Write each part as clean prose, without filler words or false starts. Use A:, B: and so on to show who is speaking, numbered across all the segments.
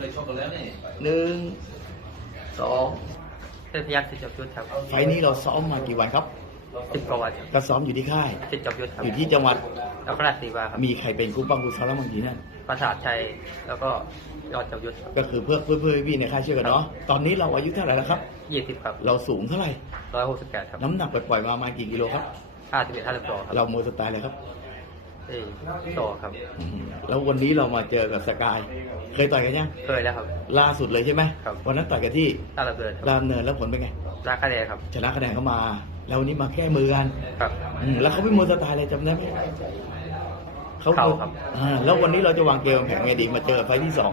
A: หนึ่งสอง
B: เทพยักษ์สิทธิ์จบยุทธครับ
A: ไฟล์นี้เราซ้อมมากี่วันครับ
B: 10 กว่าวันครับ
A: ก็ซ้อมอยู่ที่ค่าย
B: สิทธิ์จบยุทธครับ
A: อยู่ที่จังหวัด
B: นครราชสีมาครับ
A: มีใครเป็นคู่บ้างคู่ซ้อมแล้วบางทีนั่น
B: ประสาทชัยแล้วก็ยอดจบยุทธครับ
A: ก็คือเพื่อพี่ในค่ายช่วยกันเนาะตอนนี้เราอายุเท่าไหร่แล้วครับ
B: 20 ครับ
A: เราสูงเท่าไหร่
B: 168 ครับ
A: น้ำหนักปล่อยๆมาประมาณกี่กิโลครับ
B: 51 52ครับ
A: เราโมวยสไตล์อะไรครับ
B: ต่อครับ
A: แล้ววันนี้เรามาเจอกับสกาย เคยต่อยกันยัง
B: เคยแล้วครับ
A: ล่าสุดเลยใช่ไหม
B: ครับ
A: วันนั้นต่อยกันที่
B: ต้าระเบิดครับ
A: รามเนินแล้วผลเป็นไง
B: ราคาแดงครับ
A: ชนะคะแนนเข้ามา แล้ววันนี้มาแก้มือกัน
B: ครับ
A: แล้วเขาเป็นมวยสไตล์อะไรจำได้ไหม
B: เข่าครับ
A: แล้ววันนี้เราจะวางเกมแผนไงดีมาเจอไฟล์ที่สอง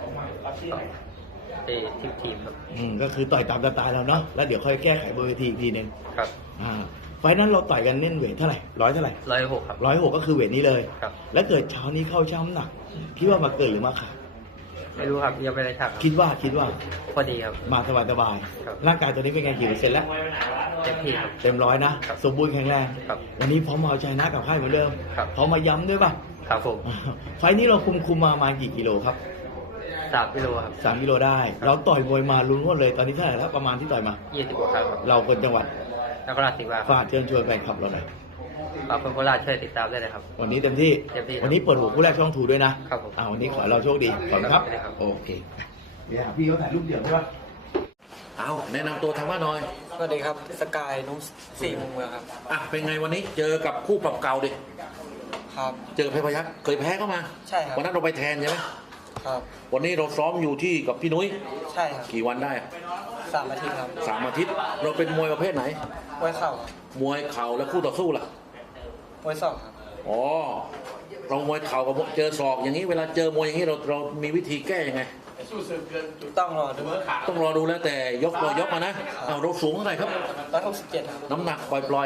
B: ทีมครับ
A: ก็คือต่อยตามสไตล์เราเนาะแล้วเดี๋ยวค่อยแก้ไขบนเวทีอีกทีหนึง
B: ครับ
A: ไฟล์นั้นเราต่อยกันเน้นเวทเท่าไหร่เท่าไหร่
B: 106ครับ
A: 106ก็คือเวทนี้เลย
B: ครับ
A: แล้วเกิดเช้านี้เข้าช่ำหนักคิดว่ามาเกิดหรือมาขาด
B: ไม่รู้ครับยังไม่ได้ชักครับ
A: คิดว่า
B: พอดีครับ
A: มาสบาย
B: ครับ
A: ร่างกายตัวนี้เป็นไงกี่เปอร์เซ็นต์แล้ว
B: เต็มที่ครับ
A: เต็มร้อยนะ
B: ครับ
A: สมบูรณ์แข็งแรง
B: ครับ
A: วันนี้พร้อมมาเอาใจนะกับค่ายเหมือนเดิม
B: ครับ
A: พร้อมมาย้ำด้วยป่ะ
B: ครับผม
A: ไฟล์นี้เราคุมมาประมาณกี่กิโลครับ
B: 3 กิโลครับ
A: 3 กิโลได้ เราต่อยมวยมาลุ้นว่าเลยตอนนี้เท่าไหร่แล้วประมาณที่ต่อยมา
B: 20 กว่าครั้งครับ
A: เราคนจังหวัด
B: นครราชสีมาครับ
A: ฝากเชิญชวนแฟนคลับเราหน่อย
B: ฝากคนโคราชช่วยติดตามด้วยนะครับ
A: วันนี้เต็มที่
B: เต็มที่ครับ
A: วันนี้เปิดหัวคู่แรกช่องทูด้วยนะครับ
B: ผม
A: วันนี้ขอให้เราโชคดีขอบคุณครับ
B: ครับ
A: โอเคเดี๋ยวพี่เขาถ่ายรูปเดี่ยวใช่ปะ
C: เอาแนะนำตัวทางบ้านหน่อย
D: สวัสดีครับสกายนุ่มสี่มุมเมืองครับ
C: อ่ะเป็นไงวันนี้เจอกับคู่ปรับเก่าดิ
D: ครับ
C: เจอเพชรพยัคฆ์เคยแพ้เข้ามา
D: ใช่ครับ
C: วันนั้นเราไปแทนใช่ไหม
D: ครับ
C: วันนี้เราซ้อมอยู่ที่กับพี่นุ้ย
D: ใช่ครับ
C: กี่วันได้
D: 3 อาทิตย์ครับ
C: 3 อาทิตย์ เราเป็นมวยประเภทไหน
D: มวยเข่าครับ
C: มวยเข่าและคู่ต่อสู้ล่ะ
D: มวยศอกครับ
C: อ๋อ เรามวยเข่ากับเจอศอกอย่างนี้เวลาเจอมวยอย่างนี้เรามีวิธีแก้ยังไง
D: ต้องรอดู
C: ต้องรอดูแล้วแต่ยกตัวยกมานะเอาเราสูงเท่าไหร่ครับ
D: 167ครับ
C: น้ำหนักปล่อย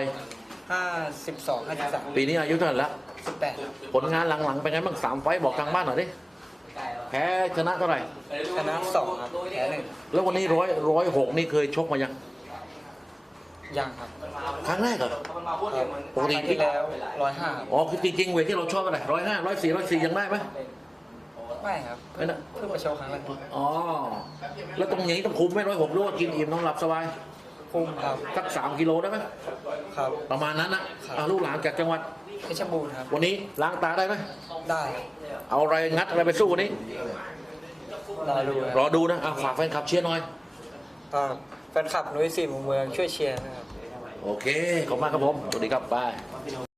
D: 52 53
C: ๆ ปีนี้อายุเท่าไหร่ละ
D: 18ครับ
C: ผลงานหลังๆเป็นไงบ้าง3 ไฟต์บอกทางบ้านหน่อยดิ แพ้ชนะเท่าไหร่
D: ชนะ2ครับแพ้1
C: แล้ววันนี้106นี่เคยชกมายัง
D: ยังครับ
C: ครั้งแรกเหรอ
D: ครับ
C: ปกติ
D: ครั้งที่แล้ว105ครับ
C: อ๋อคือจริงๆเวทที่เราชอบอะไร105 104ยังได้ไหม
D: ไม่ครับ
C: ไม่นะ
D: เพิ่งมาโชว์ครั้งแรก
C: อ๋อ แล้วตรงอย่างนี้ต้องคุมไหม106ด้วยกินอิ่มนอนหลับสบาย
D: คุมครับ
C: สัก3 กิโลได้ไหม
D: ครับ
C: ประมาณนั้นนะลูกหลานจากจังหวัด
D: เพชรบูรณ์ครับ
C: วันนี้ล้างตาได้ไหม
D: ได้ครับ
C: เอาอะไรงัดอะไรไปสู้วันนี้
D: รอดูค
C: ร
D: รับ
C: อดูนะฝากแฟนคลับเชียร์หน่อย
D: แฟนคลับนุ้ยสี่มุมเมืองช่วยเชียร์นะครับ
C: โอเค ขอบคุณมากครับผม สวัสดีครับบาย